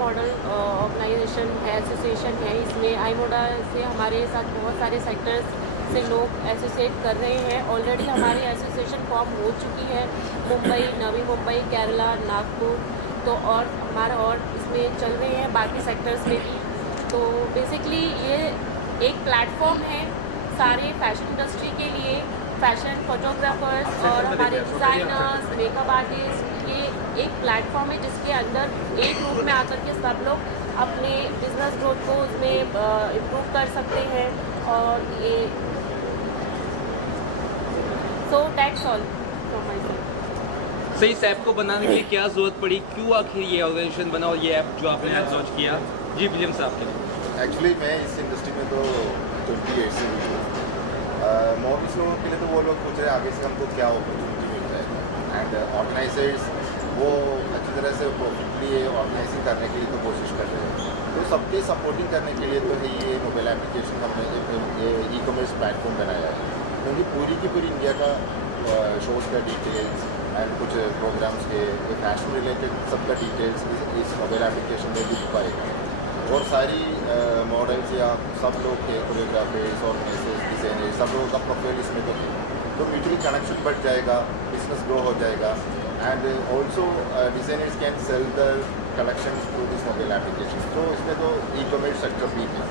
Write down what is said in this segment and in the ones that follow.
Model organisation है, association है। इसमें आई मोडा से हमारे साथ बहुत सारे सेक्टर्स से लोग एसोसिएट कर रहे हैं। ऑलरेडी हमारी एसोसिएशन फॉर्म हो चुकी है मुंबई, नवी मुंबई, केरला, नागपुर, तो और हमारा और इसमें चल रहे हैं बाकी सेक्टर्स में भी। तो बेसिकली ये एक प्लेटफॉर्म है सारे फैशन इंडस्ट्री के लिए, फैशन फोटोग्राफर्स और हमारे डिज़ाइनर्स, मेकअप आर्टिस्ट, ये एक प्लेटफॉर्म है जिसके अंदर एक रूप में आकर के सब लोग अपने बिजनेस ग्रोथ को उसमें इम्प्रूव कर सकते हैं। और ये so that's all from my side. सही इस ऐप को बनाने के लिए क्या ज़रूरत पड़ी, क्यों आखिर ये ऑर्गेनाइजेशन बना और ये ऐप जो आपने आज लॉन्च किया? जी विलियम साहब के। एक्चुअली मैं इस इंडस्ट्री में तो 28 से हूँ। मॉडल्स लोगों के लिए तो वो लोग पूछ रहे हैं आगे से हमको क्या अपॉर्चुनिटी मिल जाएगा, एंड ऑर्गेनाइजर्स वो अच्छी तरह से प्रॉफिटली ऑर्गेनाइजिंग करने के लिए तो कोशिश कर रहे हैं। तो सबके सपोर्टिंग करने के लिए तो है ये मोबाइल एप्लीकेशन हमने ये ई-कॉमर्स प्लेटफॉर्म बनाया है, क्योंकि पूरी की पूरी इंडिया का शोज़ का डिटेल्स एंड कुछ प्रोग्राम्स के फैशन रिलेटेड सबका डिटेल्स इस मोबाइल एप्लीकेशन में दिख पाएगा। और सारी मॉडल्स या सब लोग के कोरियोग्राफर्स और डिज़ाइनर्स सब लोगों का प्रोफाइल इसमें तो है, तो म्यूचुअली कनेक्शन बढ़ जाएगा, बिजनेस ग्रो हो जाएगा, and also designers can sell the collection through this mobile application. तो इसमें तो ई-कॉमर्स सेक्टर भी है,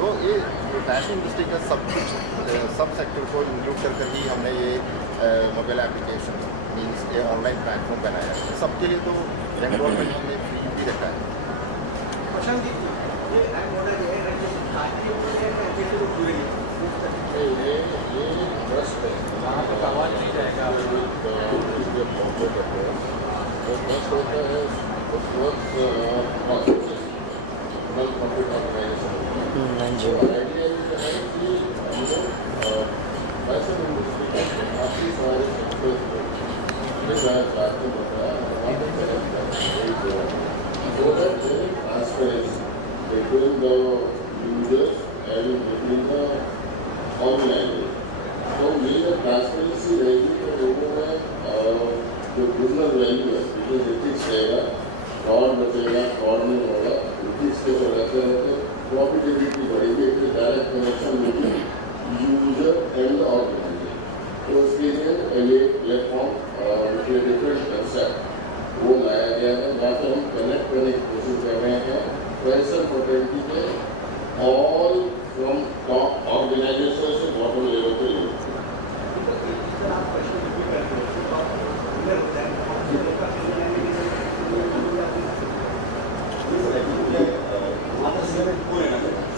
तो ये फैशन इंडस्ट्री का सब कुछ सब सेक्टर को इंक्लूड कर ही हमने ये मोबाइल एप्लीकेशन मीन्स ये ऑनलाइन प्लेटफॉर्म बनाया है। सबके लिए तो एनरोलमेंट हमने फ्री भी रखा है। ये ट्रस्ट है, जहाँ तक आवाज़ नहीं जाएगा फॉलो करते हैं वो ट्रस्ट होता है, उस प्रॉफिट ऑर्गेनाइजेशन। आइडिया ये है कि फैशन इंडस्ट्री के काफ़ी सारे सेक्टर्स को जैसा आपने बताया transparency between the users and between the organizers. तो ये ट्रांसपेरेंसी रहेगी तो लोगों में जो बिजनेस वैल्यू है, बिजनेस एथिक्स रहेगा, फ्रॉड बचेगा, फ्रॉड नहीं होगा, एथिक्स के जो रहते रहते प्रॉफिटेबिलिटी बढ़ेगी, एक direct connection between user and organiser. तो उसके लिए ये प्लेटफॉर्म डिफरेंट कंसेप्ट वो लाया गया है, जहाँ पे हम कनेक्ट करने की कोशिश कर रहे हैं फैशन फ्रेटर्निटी के ऑल फ्रॉम टॉप ऑर्गेनाइजेशन से बॉटम लेवल पे लोग।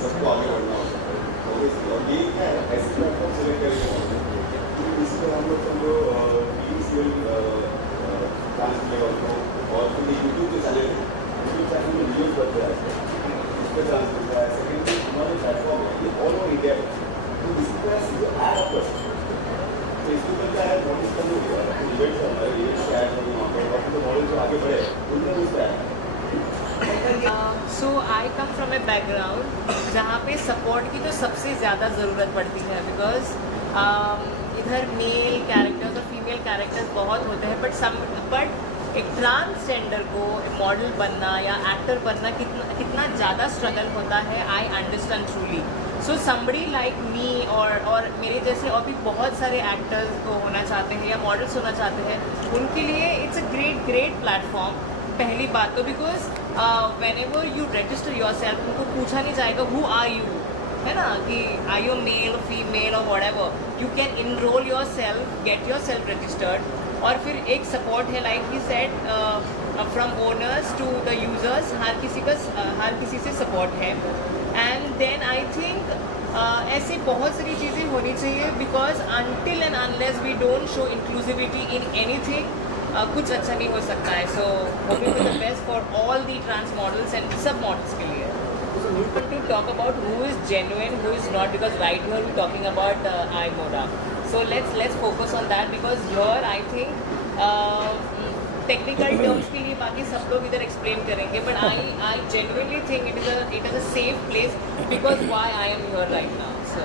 सबको आगे बढ़ना होता है, और ये क्या है ऐसे प्लेटफॉर्म सेलेक्ट करके इसी तरह हम लोग समझो डांस लेवल को और फिर यूट्यूब के चैनल में वीडियोज करते हैं, इस पर डांस करता है। सेकेंडली हमारे प्लेटफॉर्म है ये ऑल ओवर इंडिया, तो इसी तरह से जो ऐड अप कर सकते हैं, तो इसके ऊपर क्या है मॉडल्स कम हो गया है, इवेंट्स होता है, इवेंट्स को ऐड करना होता है, और फिर मॉडल जो आगे बढ़े उनमें उस पर add. So I come from a background जहाँ पे सपोर्ट की तो सबसे ज़्यादा ज़रूरत पड़ती है, बिकॉज इधर मेल कैरेक्टर्स और फीमेल कैरेक्टर्स बहुत होते हैं, बट एक ट्रांसजेंडर को मॉडल बनना या एक्टर बनना कितना ज़्यादा स्ट्रगल होता है, I understand truly. So somebody like me और मेरे जैसे और भी बहुत सारे एक्टर्स को होना चाहते हैं या मॉडल्स होना चाहते हैं, उनके लिए इट्स अ ग्रेट प्लेटफॉर्म। पहली बात तो because when ever you register your self, उनको पूछा नहीं जाएगा हु आर यू, है ना, कि आर यू मेल फीमेल और whatever, you can enrol yourself, get yourself registered, और फिर एक सपोर्ट है like he said from owners to the users, हर किसी से सपोर्ट है। एंड देन आई थिंक ऐसी बहुत सारी चीज़ें होनी चाहिए, because until and unless we don't show inclusivity in anything कुछ अच्छा नहीं हो सकता है। So hoping for the best for all the trans models and सब मॉडल्स के लिए। To talk about who is genuine, who is not, because right here we're talking about iModa. So let's focus on that, because here I think technical terms के लिए बाकी सब लोग इधर explain करेंगे, but I genuinely think it is a safe place, because why I am here right now. So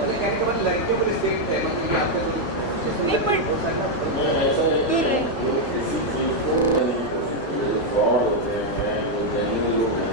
नहीं, but fraud होते हैं, जो जेन्युइन लोग हैं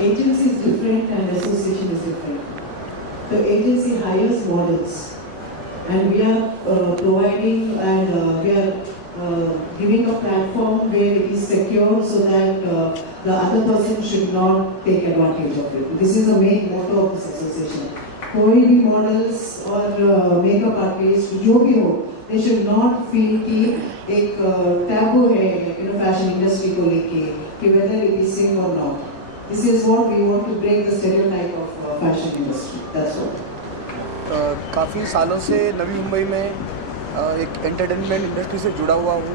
agency is different and association is different. The agency hires models, and we are providing and we are giving a platform where it is secure so that the other person should not take advantage of it. This is the main motto of this association. कोई भी models और makeup artist जो भी हो, they should not feel कि एक taboo है fashion industry को लेके कि whether it is safe or not. This is what we want to break the stereotype of fashion industry. That's all. काफ़ी सालों से नवी मुंबई में एक एंटरटेनमेंट इंडस्ट्री से जुड़ा हुआ हूँ।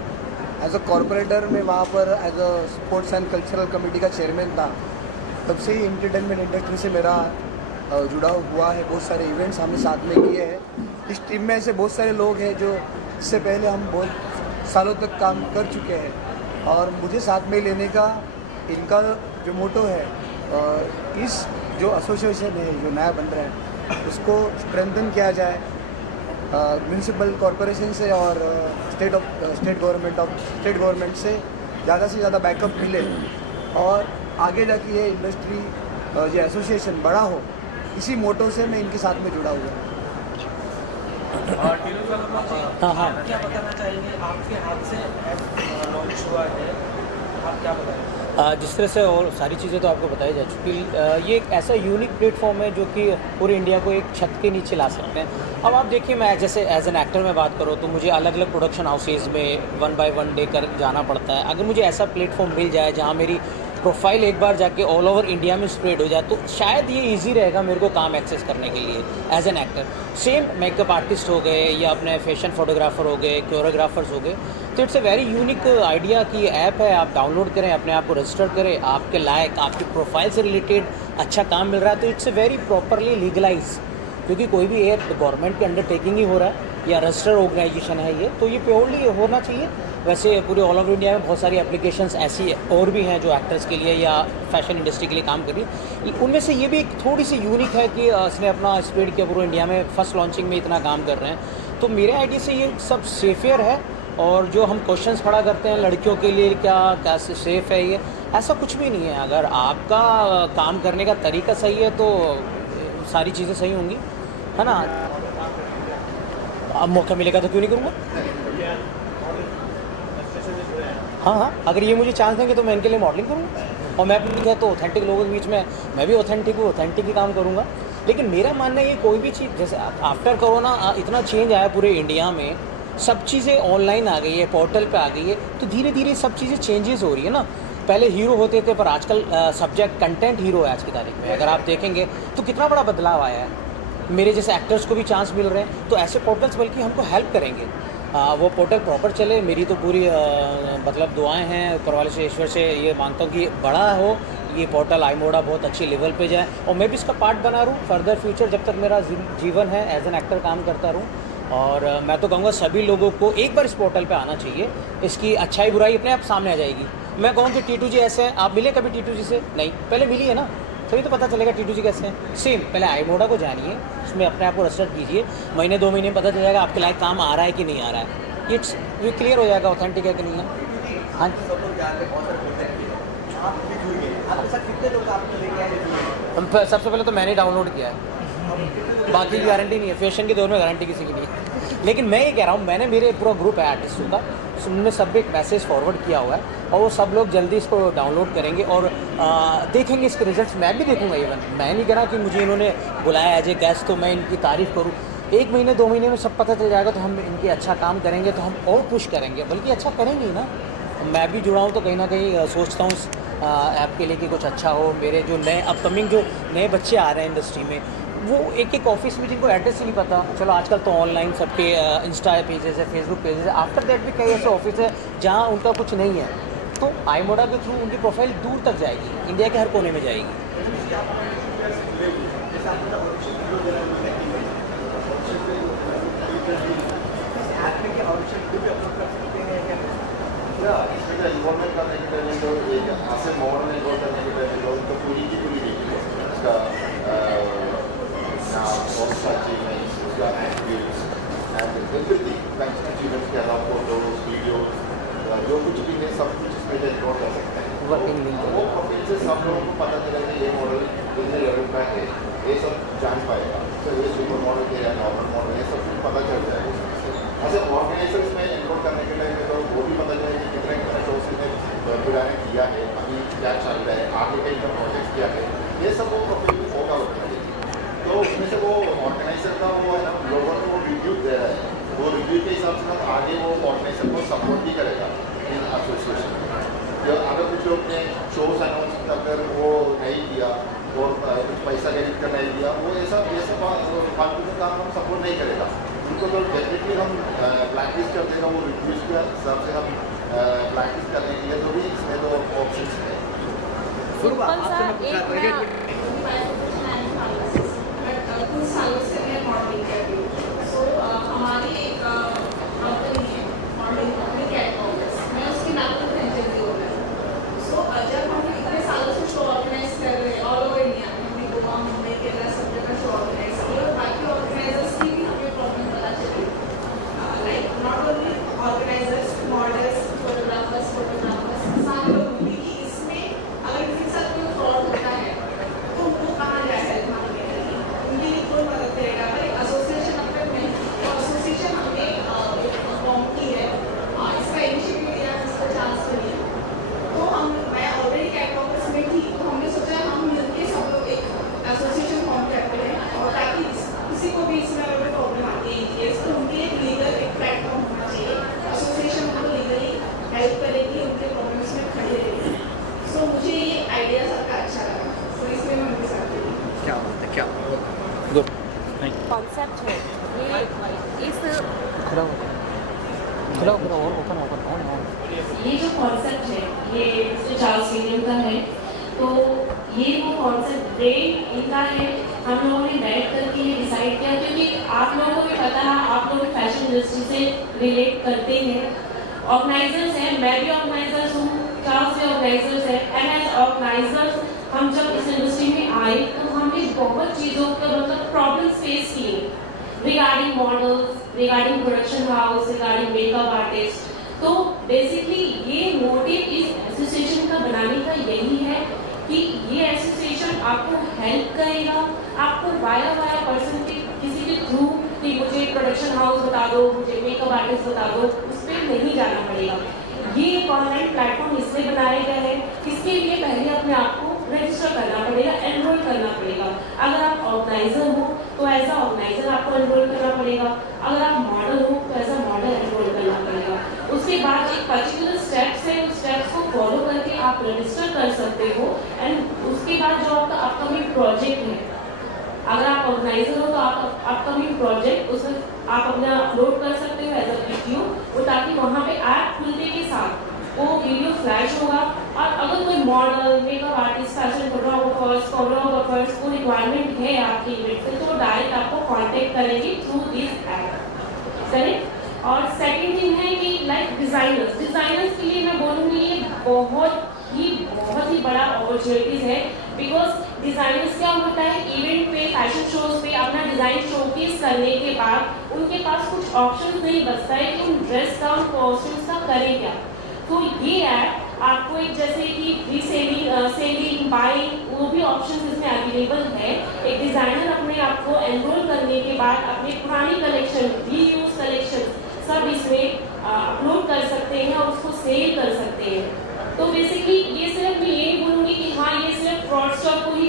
एज अ कॉरपोरेटर मैं वहाँ पर as a sports and cultural committee का चेयरमैन था। तब से ही एंटरटेनमेंट इंडस्ट्री से मेरा जुड़ा हुआ है। बहुत सारे इवेंट्स हमने साथ में किए हैं। इस टीम में ऐसे बहुत सारे लोग हैं जो इससे पहले हम बहुत सालों तक काम कर चुके हैं, और मुझे साथ में लेने का इनका जो मोटो है, इस जो एसोसिएशन है जो नया बन रहा है उसको स्ट्रेंथन किया जाए, म्यूनिसिपल कॉरपोरेशन से और स्टेट गवर्नमेंट से ज़्यादा बैकअप मिले और आगे जाके ये इंडस्ट्री ये एसोसिएशन बड़ा हो। इसी मोटो से मैं इनके साथ में जुड़ा हुआ हूँ। हाँ, क्या बताना चाहेंगे? आपके हाथ से लॉन्च हुआ है, आप क्या बताएंगे? जिस तरह से और सारी चीज़ें तो आपको बताई जा चुकी, ये एक ऐसा यूनिक प्लेटफॉर्म है जो कि पूरे इंडिया को एक छत के नीचे ला सकते हैं। अब आप देखिए, मैं जैसे एज एन एक्टर में बात करूँ तो मुझे अलग अलग प्रोडक्शन हाउसेज में 1 by 1 डे कर जाना पड़ता है। अगर मुझे ऐसा प्लेटफॉर्म मिल जाए जहाँ मेरी प्रोफाइल एक बार जाके ऑल ओवर इंडिया में स्प्रेड हो जाए तो शायद ये इजी रहेगा मेरे को काम एक्सेस करने के लिए as an actor. Same makeup artist हो गए या अपने फैशन फोटोग्राफर हो गए, कोरियोग्राफर्स हो गए, तो it's a very unique idea कि ये ऐप है, आप डाउनलोड करें, अपने आप को रजिस्टर करें, आपके लायक आपकी प्रोफाइल से रिलेटेड अच्छा काम मिल रहा है तो it's a very properly legalize, क्योंकि कोई भी एक गवर्नमेंट के अंडरटेकिंग ही हो रहा है या रजिस्टर्ड ऑर्गेनाइजेशन है ये, तो ये प्योरली होना चाहिए। वैसे पूरे ऑल ओवर इंडिया में बहुत सारी एप्लीकेशंस ऐसी और भी हैं जो एक्टर्स के लिए या फैशन इंडस्ट्री के लिए काम कर रही है। उनमें से ये भी एक थोड़ी सी यूनिक है कि इसने अपना स्प्रेड किया पूरे इंडिया में, फर्स्ट लॉन्चिंग में इतना काम कर रहे हैं। तो मेरे आइडिया से ये सब सेफियर है, और जो हम क्वेश्चंस खड़ा करते हैं लड़कियों के लिए क्या सेफ़ है, ये ऐसा कुछ भी नहीं है। अगर आपका काम करने का तरीका सही है तो सारी चीज़ें सही होंगी, है ना। अब मौका मिलेगा तो क्यों नहीं करूँगा। हाँ, अगर ये मुझे चांस देंगे तो मैं इनके लिए मॉडलिंग करूँगा, और मैं अपनी तो ऑथेंटिक लोगों के बीच में मैं भी ऑथेंटिक ही काम करूँगा। लेकिन मेरा मानना है ये कोई भी चीज़, जैसे आफ्टर कोरोना इतना चेंज आया पूरे इंडिया में, सब चीज़ें ऑनलाइन आ गई है, पोर्टल पे आ गई है, तो धीरे धीरे सब चीज़ें चेंजेस हो रही है ना। पहले हीरो होते थे पर आजकल सब्जेक्ट कंटेंट हीरो है आज की तारीख में। अगर आप देखेंगे तो कितना बड़ा बदलाव आया है। मेरे जैसे एक्टर्स को भी चांस मिल रहे हैं, तो ऐसे पोर्टल्स बल्कि हमको हेल्प करेंगे। वो पोर्टल प्रॉपर चले, मेरी तो पूरी मतलब दुआएं हैं ऊपर वाले से, ईश्वर से ये मांगता हूँ कि बड़ा हो ये पोर्टल, iModa बहुत अच्छी लेवल पे जाए और मैं भी इसका पार्ट बना रहूँ फर्दर फ्यूचर, जब तक मेरा जीवन है एज एन एक्टर काम करता रहूँ। और मैं तो कहूँगा सभी लोगों को एक बार इस पोर्टल पे आना चाहिए, इसकी अच्छाई बुराई अपने आप सामने आ जाएगी। मैं कहूँ कि टीटू जी ऐसे हैं, आप मिले कभी टीटू जी से? नहीं, पहले मिली है ना, तभी तो पता चलेगा टीटू जी कैसे हैं। सेम पहले iModa को जानिए, उसमें अपने आप को रजिस्टर कीजिए, महीने 2 महीने में पता चल जाएगा आपके लायक काम आ रहा है कि नहीं आ रहा है। ये क्लियर हो जाएगा ऑथेंटिक है कि नहीं है। हाँ, सबसे पहले तो मैंने डाउनलोड किया है, बाकी की गारंटी नहीं है, फैशन के दौर में गारंटी किसी की नहीं है। लेकिन मैं ये कह रहा हूँ, मैंने मेरे पूरा ग्रुप है आर्टिस्टों का, उनमें सब एक मैसेज फॉरवर्ड किया हुआ है और वो सब लोग जल्दी इसको डाउनलोड करेंगे और देखेंगे इसके रिजल्ट्स। मैं भी देखूंगा, इवन मैं नहीं कह रहा कि मुझे इन्होंने बुलाया एज ए गेस्ट तो मैं इनकी तारीफ़ करूँ। 1 महीने 2 महीने में सब पता चल जाएगा तो हम इनके अच्छा काम करेंगे, तो हम और पुश करेंगे, बल्कि अच्छा करेंगे ही ना। मैं भी जुड़ा हूँ तो कहीं ना कहीं सोचता हूँ ऐप के लिए कि कुछ अच्छा हो। मेरे जो नए अपकमिंग जो नए बच्चे आ रहे हैं इंडस्ट्री में, वो एक ऑफिस में जिनको एड्रेस ही नहीं पता, चलो आजकल तो ऑनलाइन सबके इंस्टा पेजेस है, फेसबुक पेजेस है, आफ्टर दैट भी कई ऐसे ऑफिस है जहाँ उनका कुछ नहीं है, तो iModa के थ्रू उनकी प्रोफाइल दूर तक जाएगी, इंडिया के हर कोने में जाएगी। इन्वॉल्वमेंट करने के लिए तो ऐसे मॉडल इन्वॉल्व करने के लिए तो उनको पूरी की पूरी देखिए, उसका उसका अचीवमेंट्स, उसका एट्रीब्यूट्स एंड एवरीथिंग, अचीवमेंट्स के अलावा फोटोज, वीडियो, जो कुछ भी है सब कुछ इसमें इन्वॉल्व कर सकते हैं। वो प्रोफाइल से सब लोगों को पता चलेगा कितना है ये सब जान पाएगा। तो ये सुपर मॉडल है या नॉर्मल मॉडल ये सब पता चल जाएगा उसमें से। ऐसे ऑर्गेनाइजर्स में एनरोल करने के लिए तो वो भी पता चलेगा कि कितने कितने शोज ने पुराने किया है, अभी क्या चल रहा है, आगे का इनका प्रोजेक्ट क्या है, ये सब वो प्रोफाइल होगा उसमें। तो उसमें से वो ऑर्गेनाइजर का वो है ना लोगों को वो रिव्यू दे रहा है, वो रिव्यू के हिसाब से हम आगे वो ऑर्गेनाइजर को सपोर्ट भी करेगा इन एसोसिएशन। अगर कुछ लोग ने शोज अनाउंस अगर वो नहीं किया और कुछ पैसा क्रेडिट कर नहीं दिया, वो ये सब फालतू का काम हम सपोर्ट नहीं करेगा। उनको तो डेफिनेटली हम ब्लैकलिस्ट कर देगा, वो रिव्यूज के हिसाब से हम ब्लैकलिस्ट करने के लिए तो भी इसमें तो ऑप्शन है। कुछ सालों से मैं मॉडलिंग कर रही हूँ। सो हमारी एक कंपनी है मॉडलिंग कंपनी कैटवॉकर्स, मैं उसकी नागपुर फ्रेंचाइजी ओनर हूँ। सो जब हम इतने सालों से शो ऑर्गेनाइज कर रहे हैं ऑल ओवर इंडिया में, हमने गोवा, मुंबई, केरला सब जगह शो ऑर्गेनाइज किया और बाकी ऑर्गेनाइजर्स की भी हमें प्रॉब्लम पता चली। Like not only organizers, models, photographers सारे लोग भी कि इसमें अगर किसी के साथ कोई फ्रॉड होता है तो वो कहाँ जाए हेल्प मांगने के लिए, उनके लिए कोई मदद करेगा। अगर एसोसिएशन अब तक नहीं, तो एसोसिएशन हमने फॉर्म की है, इसका इनिशिएटिव लिया, इसका चांस लिया। तो मैं ऑलरेडी कैटवॉकर्स में थी, तो हमने सोचा हम मिलकर सब लोग एक एसोसिएशन फॉर्म करते हैं और ताकि किसी को भी इसमें अगर प्रॉब्लम आती है केस तो उनके एक लीगल एक प्लेटफॉर्म होना चाहिए। एसोसिएशन उनको लीगली हेल्प करेगी, उनके प्रॉब्लम्स में खड़े रहेगी। सो मुझे ये आइडिया सबका अच्छा लगा, तो इसलिए मैं उनके साथ जुड़ी। क्या बात है, क्या गुड कॉन्सेप्ट है ये इस ये जो कॉन्सेप्ट है ये मिस्टर चार्ल्स विलियम का है। तो ये वो कॉन्सेप्ट ब्रेन इनका है, हम लोगों ने बैठ करके ये डिसाइड किया क्योंकि आप लोगों को भी पता है, आप लोग फैशन इंडस्ट्री से रिलेट करते हैं, ऑर्गेनाइजर्स हैं, मैं भी ऑर्गेनाइजर्स हूँ, चार्ल्स भी ऑर्गेनाइजर्स है। एंड एज ऑर्गेनाइजर्स हम जब इस इंडस्ट्री में आए तो हमने बहुत चीज़ों का मतलब प्रॉब्लम फेस किए regarding models, regarding production house, regarding makeup artist. तो बेसिकली ये मोटिव इस एसोसिएशन का बनाने का यही है कि ये एसोसिएशन आपको हेल्प करेगा, आपको वाया पर्सन के किसी के थ्रू कि मुझे प्रोडक्शन हाउस बता दो, मुझे मेकअप आर्टिस्ट बता दो, उस पर नहीं जाना पड़ेगा। ये एक ऑनलाइन प्लेटफॉर्म इसलिए बनाया गया है, इसके लिए पहले अपने आप को रजिस्टर करना पड़ेगा, एनरोल करना पड़ेगा। अगर आप ऑर्गेनाइजर हो तो एज अ ऑर्गेनाइजर आपको एनरोल करना पड़ेगा, अगर आप मॉडल हो तो एज अ मॉडल एनरोल करना पड़ेगा। उसके बाद एक पर्टिकुलर स्टेप्स है, उस स्टेप्स को फॉलो करके आप रजिस्टर कर सकते हो। एंड उसके बाद जो आपका अपकमिंग प्रोजेक्ट है, अगर आप ऑर्गेनाइजर हो तो आप अपकमिंग प्रोजेक्ट उसमें आप अपना अपलोड कर सकते हो एज अ वीडियो, और ताकि वहाँ पे ऐप खुलने के साथ वो वीडियो फ्लैश होगा। और अगर कोई model, makeup artist, fashion photographers को रिक्वायरमेंट है आपके इवेंट से तो डायरेक्ट आपको कांटेक्ट करेंगे थ्रू दिस ऐप, करेक्ट। और सेकंड थिंग है कि लाइक डिजाइनर्स के लिए मैं बोलूँगी ये बहुत ही बड़ा अपॉर्चुनिटीज है। बिकॉज डिजाइनर्स क्या होता है, इवेंट पे, फैशन शोज पे अपना डिजाइन शोकेस करने के बाद उनके पास कुछ ऑप्शंस नहीं बचता है कि उन ड्रेस का, उन कॉस्ट्यूम्स का करें क्या। तो ये ऐप आपको एक जैसे कि रीसेलिंग, सेलिंग, बाइंग, वो भी ऑप्शन इसमें अवेलेबल है। एक डिजाइनर अपने आप को एनरोल करने के बाद अपने पुरानी कलेक्शन, रीयूज कलेक्शन सब इसमें अपलोड कर सकते हैं और उसको सेल कर सकते हैं। तो बेसिकली ये सिर्फ मैं ये बोलूँगी कि हाँ ये सिर्फ फ्रॉडस्टर को ही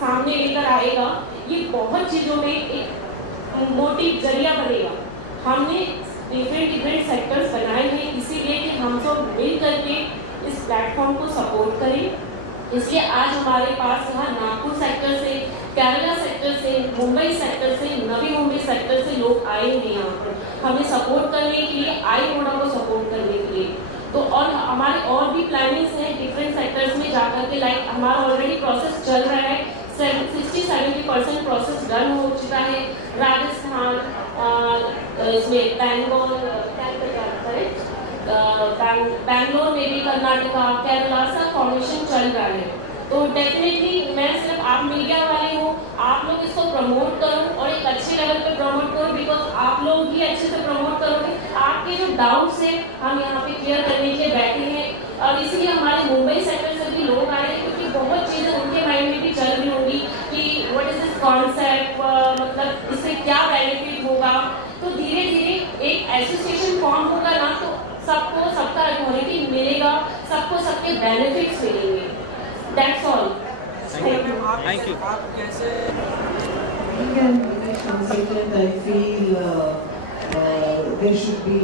सामने लेकर आएगा, ये बहुत चीज़ों में एक मोटिव जरिया बनेगा। हमने डिफरेंट सेक्टर्स बनाए हैं इसीलिए कि हम सब मिल करके इस प्लेटफॉर्म को सपोर्ट करें। इसलिए आज हमारे पास यहाँ नागपुर सेक्टर से, केरला सेक्टर से, मुंबई सेक्टर से, नवी मुंबई सेक्टर से लोग आए हैं यहाँ पर हमें सपोर्ट करने के लिए, iModa को सपोर्ट करने के लिए। तो और हमारे और भी प्लानिंग्स हैं डिफरेंट सेक्टर्स में जाकर के, लाइक हमारा ऑलरेडी प्रोसेस चल रहा है, 60-70% प्रोसेस डन हो चुका है। राजस्थान, इसमें बैंगलोर में भी, कर्नाटका, केरला सब फॉर्मेशन चल रहा है। तो डेफिनेटली मैं सिर्फ आप मीडिया वाले हो, आप लोग इसको प्रमोट करो और एक अच्छे लेवल पे प्रमोट करो, बिकॉज आप लोग ही अच्छे से प्रमोट करोगे। आपके जो डाउट्स हैं हम यहाँ पे क्लियर करने के लिए बैठे हैं, और इसलिए हमारे मुंबई सेक्टर से भी लोग आए हैं क्योंकि बहुत चीज़ें उनके माइंड में भी चल रही होंगी क्या बेनिफिट होगा। तो धीरे धीरे एक एसोसिएशन फॉर्म होगा ना, तो सबको सबका अथॉरिटी मिलेगा, सबको सबके बेनिफिट्स मिलेंगे। That's all. Thank you. आप कैसे Being an image consultant, I feel there should be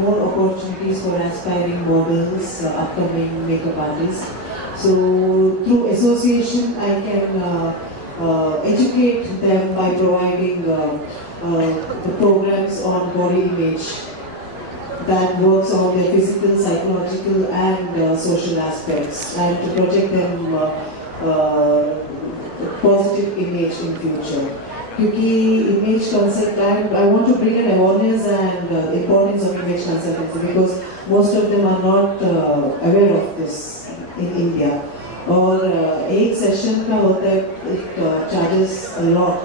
more opportunities for aspiring models, upcoming makeup artists. So through association, I can educate them by providing the programs on body image that works on their physical, psychological and social aspects, and to project them positive image in future. क्योंकि image consultant, I want to bring an awareness and importance of image consultancy because most of them are not aware of this in India. और एक session का होता है, it charges a lot,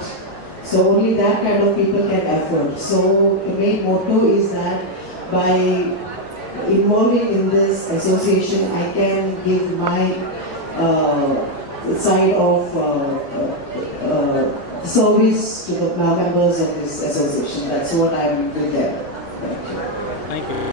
so only that kind of people can afford. So the main motto is that by involving in this association, I can give my side of service to the members of this association. That's what I'm doing there. Thank you.